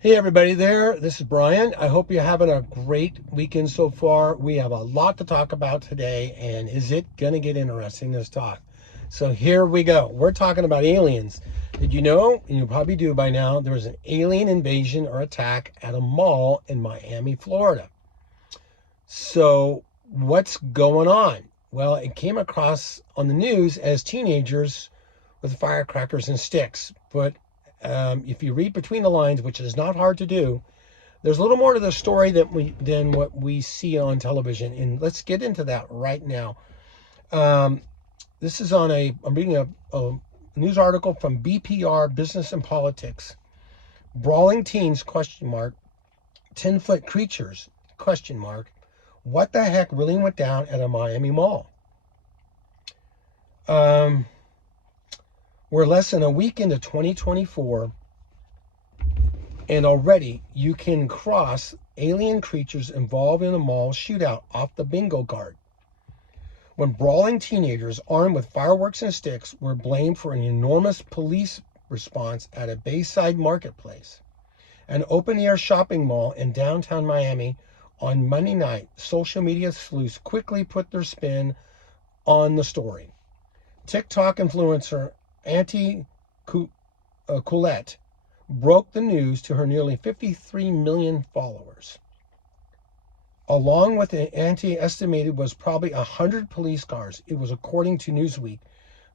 Hey everybody there, this is Brian. I hope you're having a great weekend so far. We have a lot to talk about today, and is it going to get interesting, this talk? So here we go. We're talking about aliens. Did you know, and you probably do by now, there was an alien invasion or attack at a mall in Miami, Florida. So what's going on? Well, it came across on the news as teenagers with firecrackers and sticks. But if you read between the lines, which is not hard to do, there's a little more to the story than what we see on television. And let's get into that right now. Um, this is I'm reading a news article from BPR Business and Politics. Brawling teens, question mark, 10-foot creatures, question mark. What the heck really went down at a Miami mall? Um, we're less than a week into 2024, and already you can cross alien creatures involved in a mall shootout off the bingo card. When brawling teenagers armed with fireworks and sticks were blamed for an enormous police response at a Bayside marketplace, an open-air shopping mall in downtown Miami, on Monday night, social media sleuths quickly put their spin on the story. TikTok influencer Auntie Colette broke the news to her nearly 53 million followers. Along with the estimated was probably 100 police cars. It was, according to Newsweek,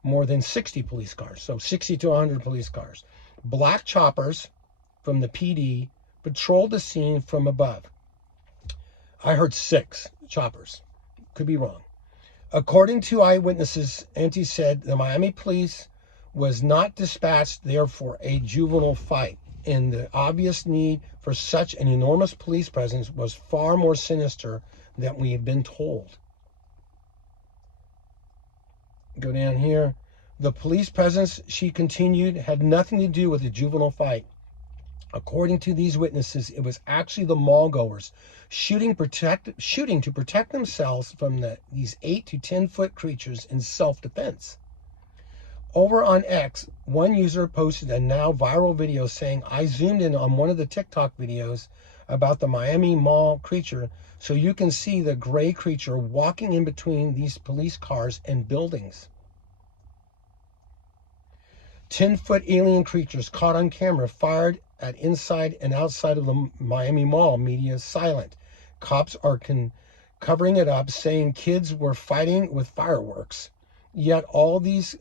more than 60 police cars. So 60 to 100 police cars. Black choppers from the PD patrolled the scene from above. I heard 6 choppers. Could be wrong. According to eyewitnesses, Auntie said the Miami police was not dispatched there for a juvenile fight, and the obvious need for such an enormous police presence was far more sinister than we have been told. Go down here. The police presence, she continued, had nothing to do with the juvenile fight. According to these witnesses, it was actually the mall goers shooting to protect themselves from these 8 to 10-foot creatures in self-defense. Over on X, one user posted a now viral video saying, I zoomed in on one of the TikTok videos about the Miami mall creature so you can see the gray creature walking in between these police cars and buildings. 10-foot alien creatures caught on camera fired at inside and outside of the Miami mall. Media is silent. Cops are covering it up, saying kids were fighting with fireworks. Yet all these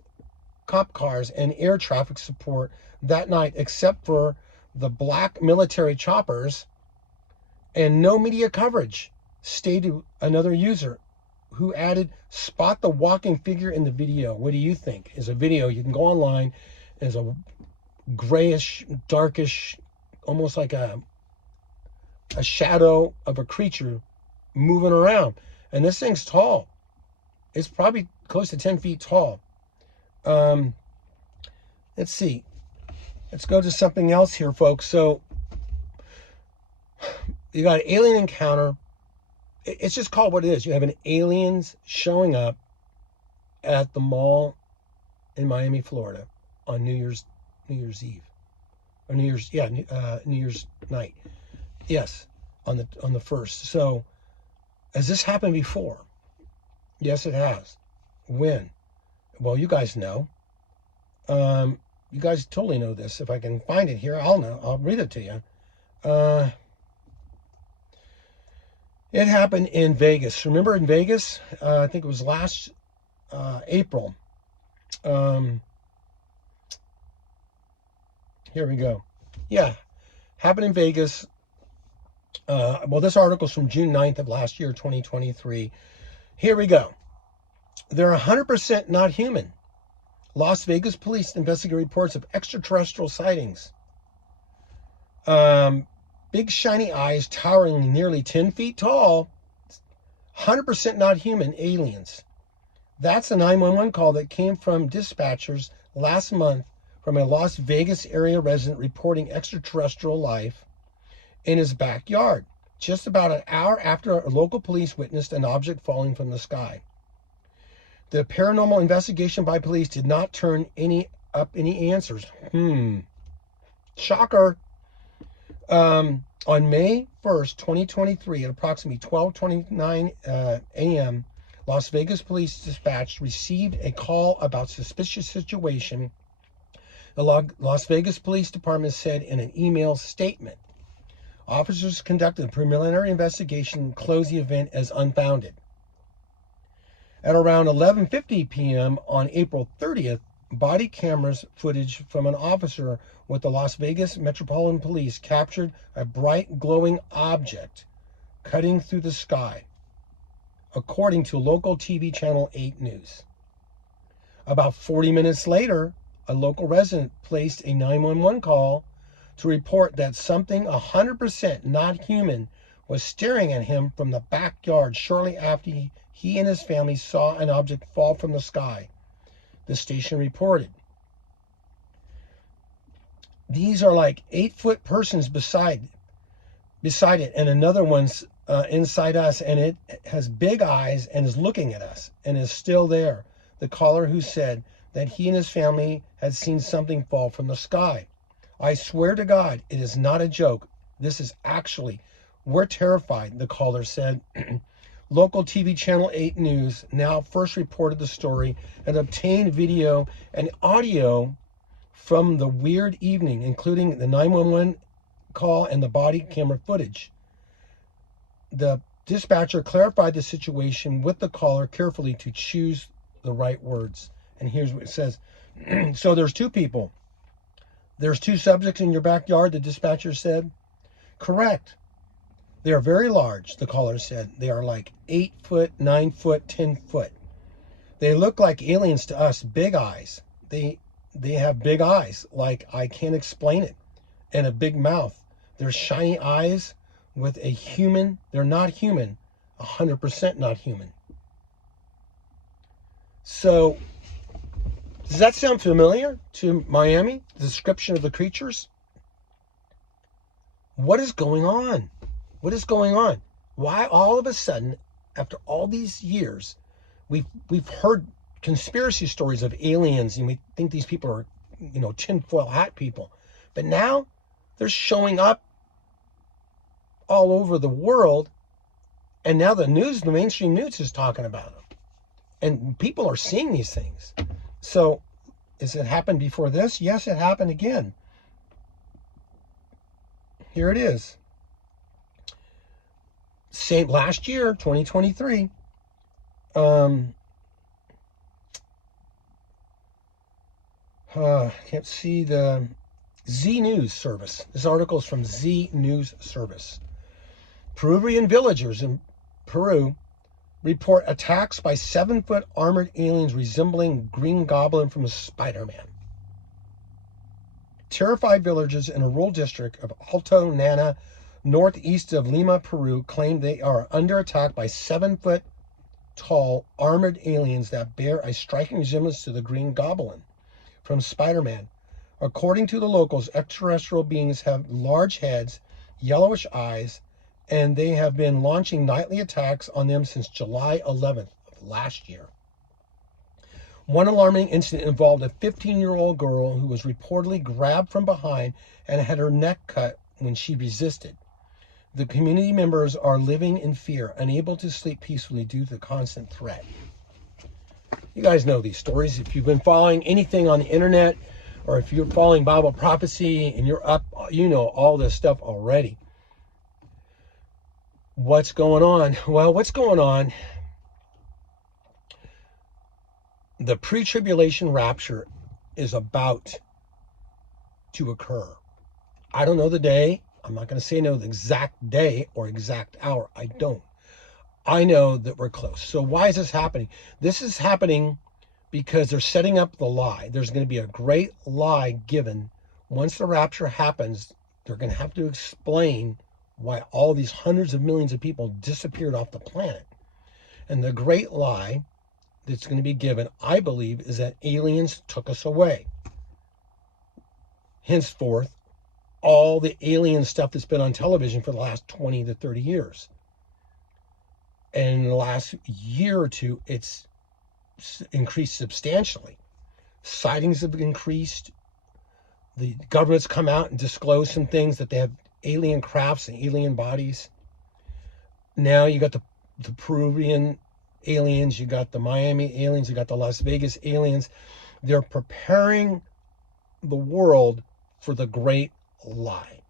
cop cars and air traffic support that night, except for the black military choppers, and no media coverage, stated another user, who added, spot the walking figure in the video. What do you think? Is a video, you can go online, is a grayish, darkish, almost like a shadow of a creature moving around. And this thing's tall. It's probably close to 10 feet tall. Let's see. Let's go to something else here, folks. So you got an alien encounter. It's just called what it is. You have an aliens showing up at the mall in Miami, Florida on New Year's Eve. Or New Year's night. Yes, on the first. So has this happened before? Yes, it has. When? Well, you guys know. You guys totally know this. If I can find it here, I'll know. I'll read it to you. It happened in Vegas. Remember in Vegas? I think it was last April. Here we go. Yeah, happened in Vegas. Well, this article is from June 9th of last year, 2023. Here we go. They're 100% not human. Las Vegas police investigate reports of extraterrestrial sightings. Big shiny eyes towering nearly 10 feet tall. 100% not human aliens. That's a 911 call that came from dispatchers last month from a Las Vegas area resident reporting extraterrestrial life in his backyard, just about an hour after local police witnessed an object falling from the sky. The paranormal investigation by police did not turn any answers. Shocker. On May 1st, 2023, at approximately 12:29 a.m., Las Vegas Police Dispatch received a call about suspicious situation. The Las Vegas Police Department said in an email statement, officers conducted a preliminary investigation and closed the event as unfounded. At around 11:50 p.m. on April 30th, body cameras footage from an officer with the Las Vegas Metropolitan Police captured a bright glowing object cutting through the sky, according to local TV channel 8 News. About 40 minutes later, a local resident placed a 911 call to report that something 100% not human was staring at him from the backyard shortly after he and his family saw an object fall from the sky, the station reported. These are like 8-foot persons beside it, and another one's inside us, and it has big eyes and is looking at us and is still there. The caller who said that he and his family had seen something fall from the sky. I swear to God, it is not a joke. This is actually, we're terrified, the caller said. Local TV channel 8 News now first reported the story and obtained video and audio from the weird evening, including the 911 call and the body camera footage. The dispatcher clarified the situation with the caller carefully to choose the right words. And here's what it says. So there's two people. There's two subjects in your backyard, the dispatcher said. Correct. They are very large, the caller said. They are like 8 foot, 9 foot, 10 foot. They look like aliens to us, big eyes. They have big eyes, like I can't explain it, and a big mouth. They're shiny eyes with a human. They're not human, 100% not human. So, does that sound familiar to Miami? The description of the creatures? What is going on? What is going on? Why all of a sudden, after all these years, we've heard conspiracy stories of aliens, and we think these people are, tinfoil hat people. But now they're showing up all over the world, and now the mainstream news is talking about them. And people are seeing these things. So, has it happened before this? Yes, it happened again. Here it is. Same last year, 2023. Can't see the Z News Service. This article is from Z News Service. Peruvian villagers in Peru report attacks by 7-foot armored aliens resembling Green Goblin from Spider-Man. Terrified villagers in a rural district of Alto Nana, northeast of Lima, Peru, claim they are under attack by 7-foot tall armored aliens that bear a striking resemblance to the Green Goblin from Spider-Man. According to the locals, extraterrestrial beings have large heads, yellowish eyes, and they have been launching nightly attacks on them since July 11th of last year. One alarming incident involved a 15-year-old girl who was reportedly grabbed from behind and had her neck cut when she resisted. The community members are living in fear, unable to sleep peacefully due to the constant threat. You guys know these stories. If you've been following anything on the internet, or if you're following Bible prophecy and you're up, you know all this stuff already. What's going on? Well, what's going on? The pre-tribulation rapture is about to occur. I don't know the day. I'm not going to say the exact day or exact hour. I don't. I know that we're close. So why is this happening? This is happening because they're setting up the lie. There's going to be a great lie given. Once the rapture happens, they're going to have to explain why all these hundreds of millions of people disappeared off the planet. And the great lie that's going to be given, I believe, is that aliens took us away. Henceforth, all the alien stuff that's been on television for the last 20 to 30 years. And in the last year or two, it's increased substantially. Sightings have increased. The government's come out and disclosed some things that they have alien crafts and alien bodies. Now you got the Peruvian aliens, you got the Miami aliens, you got the Las Vegas aliens. They're preparing the world for the great lie.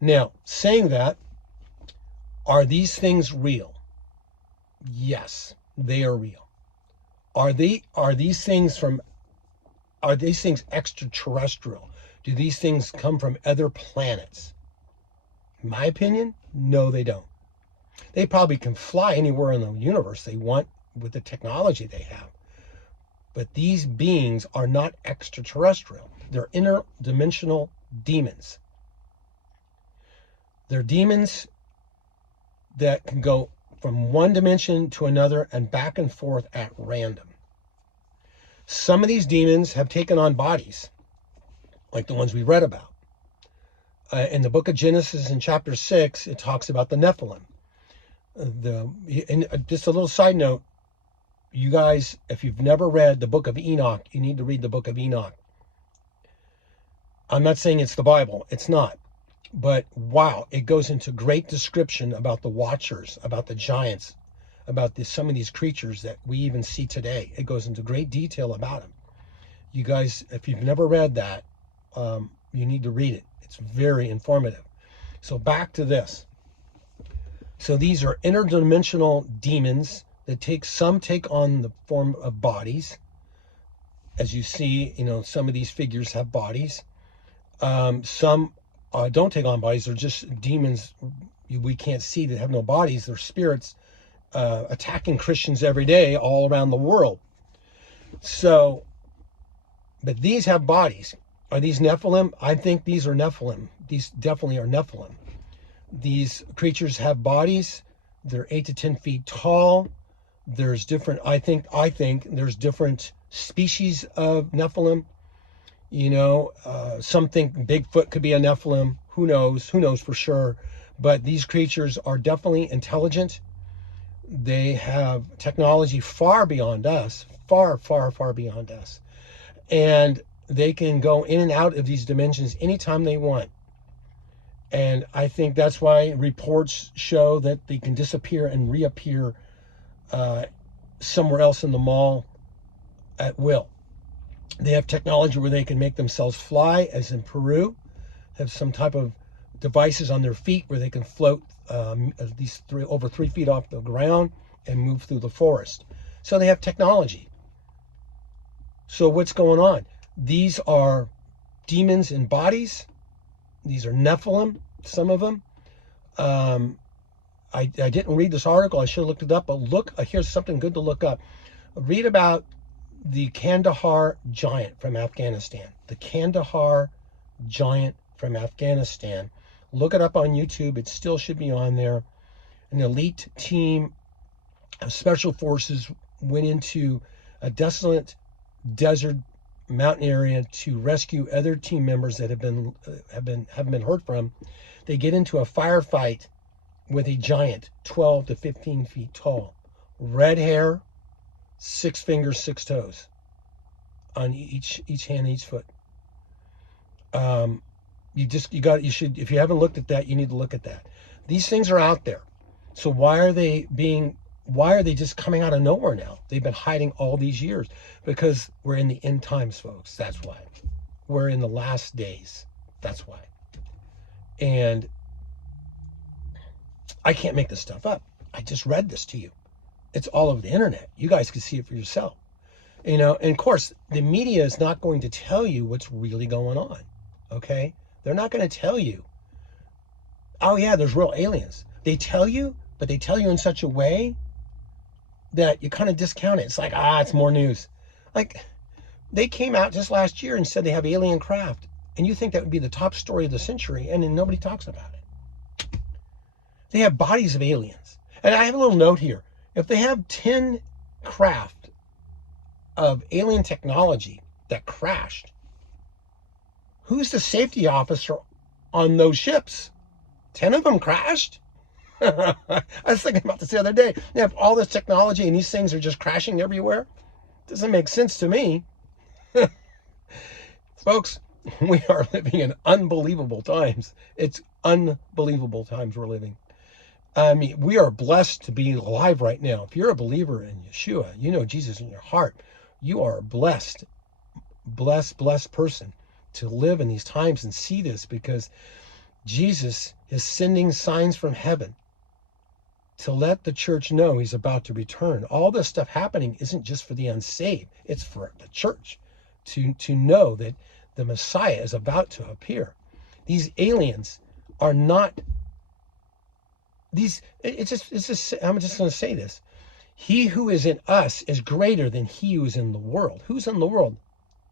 Now, saying that, are these things real? Yes, they are real. Are these things extraterrestrial? Do these things come from other planets? In my opinion, no, they don't. They probably can fly anywhere in the universe they want with the technology they have. But these beings are not extraterrestrial. They're interdimensional demons. They're demons that can go from one dimension to another and back and forth at random. Some of these demons have taken on bodies, like the ones we read about. In the book of Genesis in chapter 6, it talks about the Nephilim. Just a little side note, you guys, if you've never read the book of Enoch, you need to read the book of Enoch. I'm not saying it's the Bible. It's not. But wow, it goes into great description about the Watchers, about the giants, about some of these creatures that we even see today. It goes into great detail about them. You guys, if you've never read that, you need to read it. It's very informative. So back to this. So these are interdimensional demons that some take on the form of bodies. As you see, some of these figures have bodies. Some don't take on bodies. They're just demons we can't see that have no bodies. They're spirits attacking Christians every day all around the world. So, but these have bodies. Are these Nephilim? I think these are Nephilim. These definitely are Nephilim. These creatures have bodies. They're 8 to 10 feet tall. There's different, I think there's different species of Nephilim. Some think Bigfoot could be a Nephilim. Who knows for sure. But these creatures are definitely intelligent. They have technology far beyond us, far, far, far beyond us. And they can go in and out of these dimensions anytime they want. And I think that's why reports show that they can disappear and reappear somewhere else in the mall at will. They have technology where they can make themselves fly, as in Peru, have some type of devices on their feet where they can float at least over 3 feet off the ground and move through the forest. So they have technology. So what's going on? These are demons in bodies. These are Nephilim, some of them. I didn't read this article. I should have looked it up. But look, here's something good to look up. Read about the Kandahar giant from Afghanistan. The Kandahar giant from Afghanistan. Look it up on YouTube. It still should be on there. An elite team of special forces went into a desolate desert mountain area to rescue other team members that haven't been heard from. They get into a firefight with a giant, 12 to 15 feet tall, red hair, 6 fingers, 6 toes on each hand, each foot. You should, if you haven't looked at that, you need to look at that. These things are out there. So why are they just coming out of nowhere now? They've been hiding all these years because we're in the end times, folks. That's why. We're in the last days. That's why. And I can't make this stuff up. I just read this to you. It's all over the internet. You guys can see it for yourself. And of course, the media is not going to tell you what's really going on. Okay? They're not going to tell you, oh yeah, there's real aliens. They tell you, but they tell you in such a way that you kind of discount it. It's like, it's more news. Like, they came out just last year and said they have alien craft. And you think that would be the top story of the century, and then nobody talks about it. They have bodies of aliens. And I have a little note here. If they have 10 craft of alien technology that crashed, who's the safety officer on those ships? 10 of them crashed? I was thinking about this the other day. They have all this technology and these things are just crashing everywhere. Doesn't make sense to me. Folks, We are living in unbelievable times. It's unbelievable times we're living. I mean, we are blessed to be alive right now. If you're a believer in Yeshua, you know Jesus in your heart, you are a blessed person to live in these times and see this, because Jesus is sending signs from heaven to let the church know he's about to return. All this stuff happening isn't just for the unsaved, it's for the church to know that the Messiah is about to appear. These aliens are not these it's just I'm just going to say this. He who is in us is greater than he who is in the world. Who's in the world?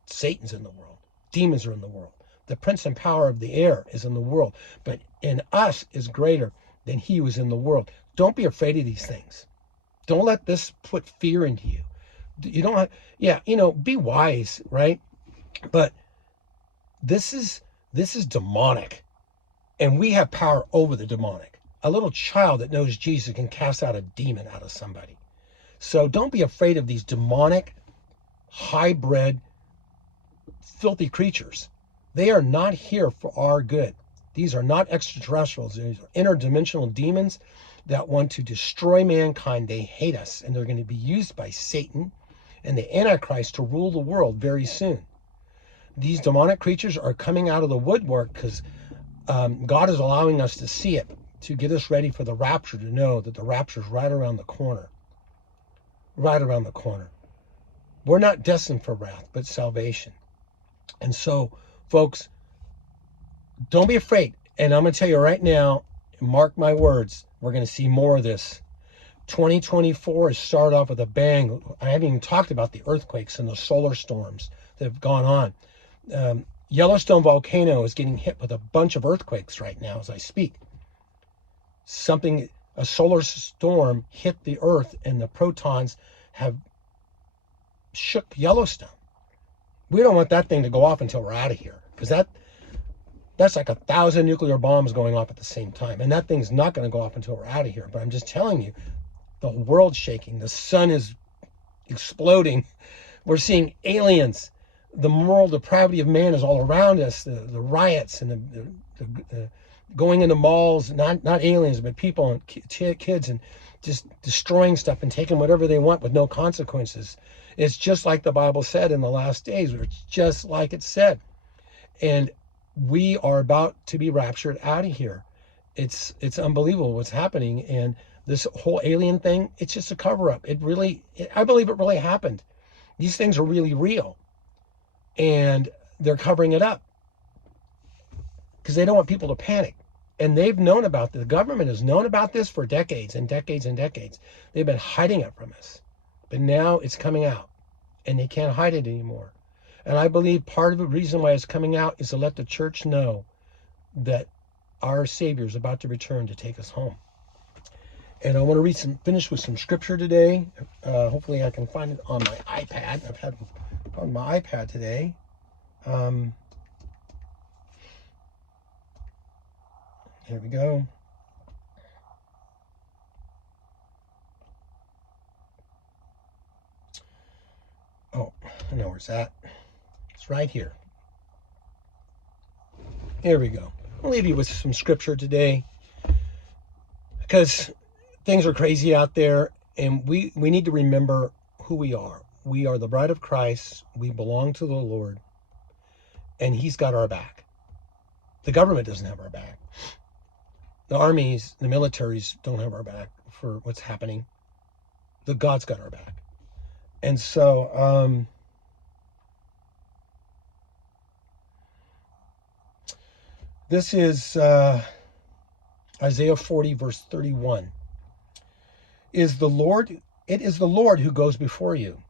Satan's in the world. Demons are in the world. The prince and power of the air is in the world. But in us is greater than he who is in the world. Don't be afraid of these things. Don't let this put fear into you. You don't have, yeah, be wise, right? But this is demonic. And we have power over the demonic. A little child that knows Jesus can cast out a demon out of somebody. So don't be afraid of these demonic, hybrid, filthy creatures. They are not here for our good. These are not extraterrestrials. These are interdimensional demons that want to destroy mankind. They hate us, and they're going to be used by Satan and the Antichrist to rule the world very soon. These demonic creatures are coming out of the woodwork because God is allowing us to see it, to get us ready for the rapture, to know that the rapture is right around the corner. Right around the corner. We're not destined for wrath, but salvation. And so, folks, don't be afraid. And I'm going to tell you right now, mark my words, we're going to see more of this. 2024 has started off with a bang. I haven't even talked about the earthquakes and the solar storms that have gone on. Yellowstone volcano is getting hit with a bunch of earthquakes right now as I speak. A solar storm hit the earth, and the protons have shook Yellowstone. We don't want that thing to go off until we're out of here, because that's like 1,000 nuclear bombs going off at the same time, and that thing's not going to go off until we're out of here. But I'm just telling you, the world's shaking. The sun is exploding. We're seeing aliens. The moral depravity of man is all around us. The riots and the going into malls, not aliens, but people and kids, and just destroying stuff and taking whatever they want with no consequences. It's just like the Bible said in the last days. It's just like it said. And we are about to be raptured out of here. It's unbelievable what's happening. And this whole alien thing, it's just a cover-up. I believe it really happened. These things are really real. And they're covering it up because they don't want people to panic. And they've known about this. The government has known about this for decades and decades and decades. They've been hiding it from us. But now it's coming out, and they can't hide it anymore. And I believe part of the reason why it's coming out is to let the church know that our Savior is about to return to take us home. And I want to finish with some scripture today. Hopefully I can find it on my iPad. I've had it on my iPad today. Here we go. Oh, I know where it's at. It's right here. Here we go. I'll leave you with some scripture today, because things are crazy out there, and we need to remember who we are. We are the bride of Christ. We belong to the Lord, and He's got our back. The government doesn't have our back. The armies, the militaries don't have our back for what's happening. The God's got our back. And so, this is Isaiah 40, verse 31. It is the Lord who goes before you.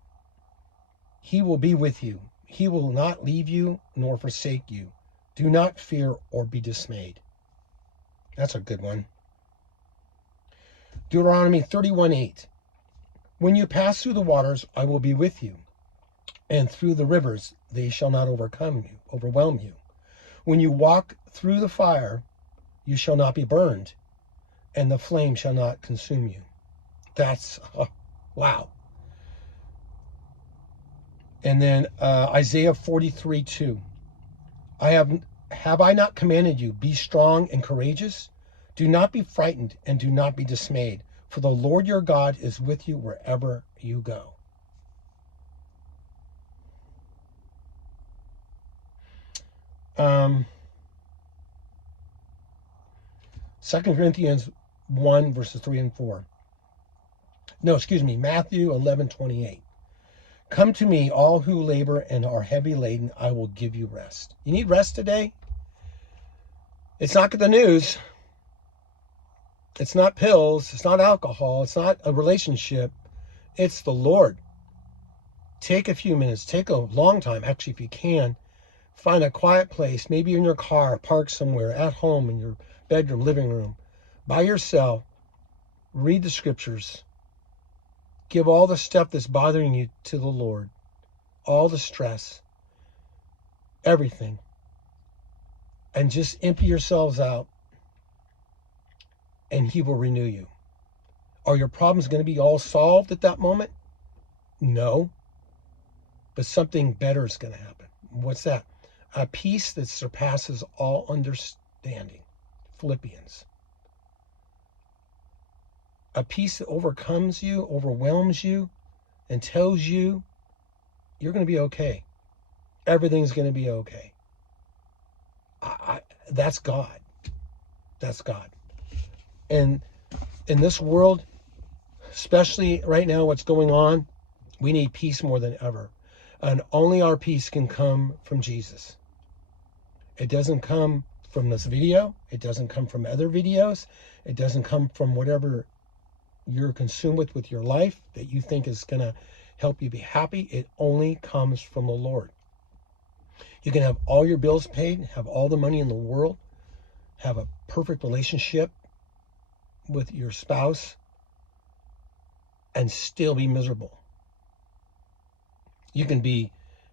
He will be with you. He will not leave you nor forsake you. Do not fear or be dismayed. That's a good one. Deuteronomy 31:8. When you pass through the waters, I will be with you. And through the rivers, they shall not overwhelm you. When you walk through the fire, you shall not be burned, and the flame shall not consume you. That's, wow. And then Isaiah 43:2. Have I not commanded you, be strong and courageous? Do not be frightened and do not be dismayed, for the Lord your God is with you wherever you go. Um, 2 Corinthians 1, verses 3 and 4. No, excuse me, Matthew 11:28. Come to me, all who labor and are heavy laden, I will give you rest. You need rest today? It's not the news. It's not pills. It's not alcohol. It's not a relationship. It's the Lord. Take a few minutes. Take a long time, actually, if you can. Find a quiet place, maybe in your car, park somewhere, at home, in your bedroom, living room, by yourself. Read the scriptures. Give all the stuff that's bothering you to the Lord. All the stress. Everything. And just empty yourselves out. And He will renew you. Are your problems going to be all solved at that moment? No. But something better is going to happen. What's that? A peace that surpasses all understanding. Philippians. A peace that overcomes you, overwhelms you, and tells you you're going to be okay. Everything's going to be okay. That's God. That's God. And in this world, especially right now, what's going on, we need peace more than ever. And only our peace can come from Jesus. It doesn't come from this video. It doesn't come from other videos. It doesn't come from whatever you're consumed with your life that you think is going to help you be happy. It only comes from the Lord. You can have all your bills paid, have all the money in the world, have a perfect relationship with your spouse, and still be miserable. You can be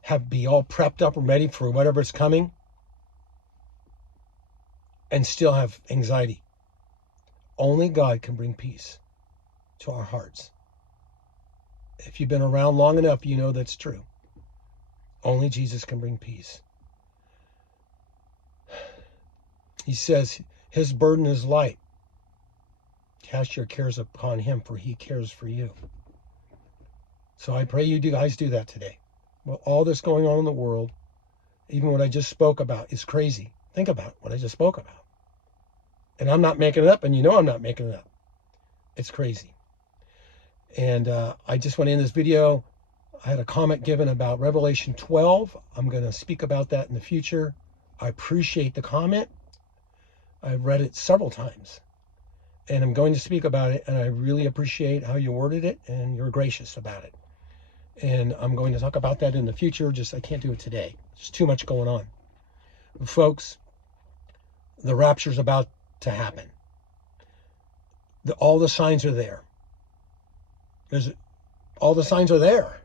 all prepped up and ready for whatever's coming, and still have anxiety. Only God can bring peace to our hearts. If you've been around long enough, you know that's true. Only Jesus can bring peace. He says His burden is light. Cast your cares upon Him, for He cares for you. So I pray you guys do that today. Well, all this going on in the world, even what I just spoke about, is crazy. Think about what I just spoke about. And I'm not making it up, and you know I'm not making it up. It's crazy. And I just want to end this video. I had a comment given about Revelation 12. I'm going to speak about that in the future. I appreciate the comment. I've read it several times. And I'm going to speak about it, and I really appreciate how you worded it, and you're gracious about it. And I'm going to talk about that in the future. I can't do it today. There's too much going on. Folks, the rapture's about to happen. All the signs are there. All the signs are there.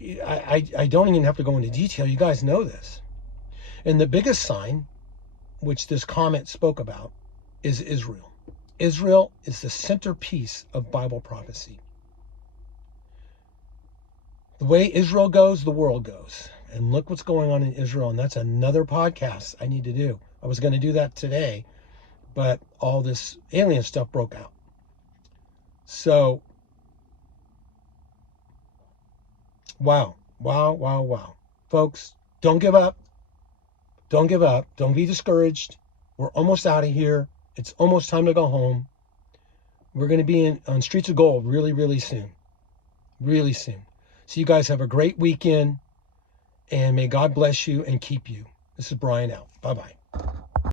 I don't even have to go into detail. You guys know this. And the biggest sign, which this comment spoke about, is Israel. Israel is the centerpiece of Bible prophecy. The way Israel goes, the world goes. And look what's going on in Israel. And that's another podcast I need to do. I was going to do that today, but all this alien stuff broke out. So, wow. Folks, don't give up. Don't give up. Don't be discouraged. We're almost out of here. It's almost time to go home. We're going to be on Streets of Gold really, really soon. Really soon. So you guys have a great weekend, and may God bless you and keep you. This is Brian out. Bye-bye.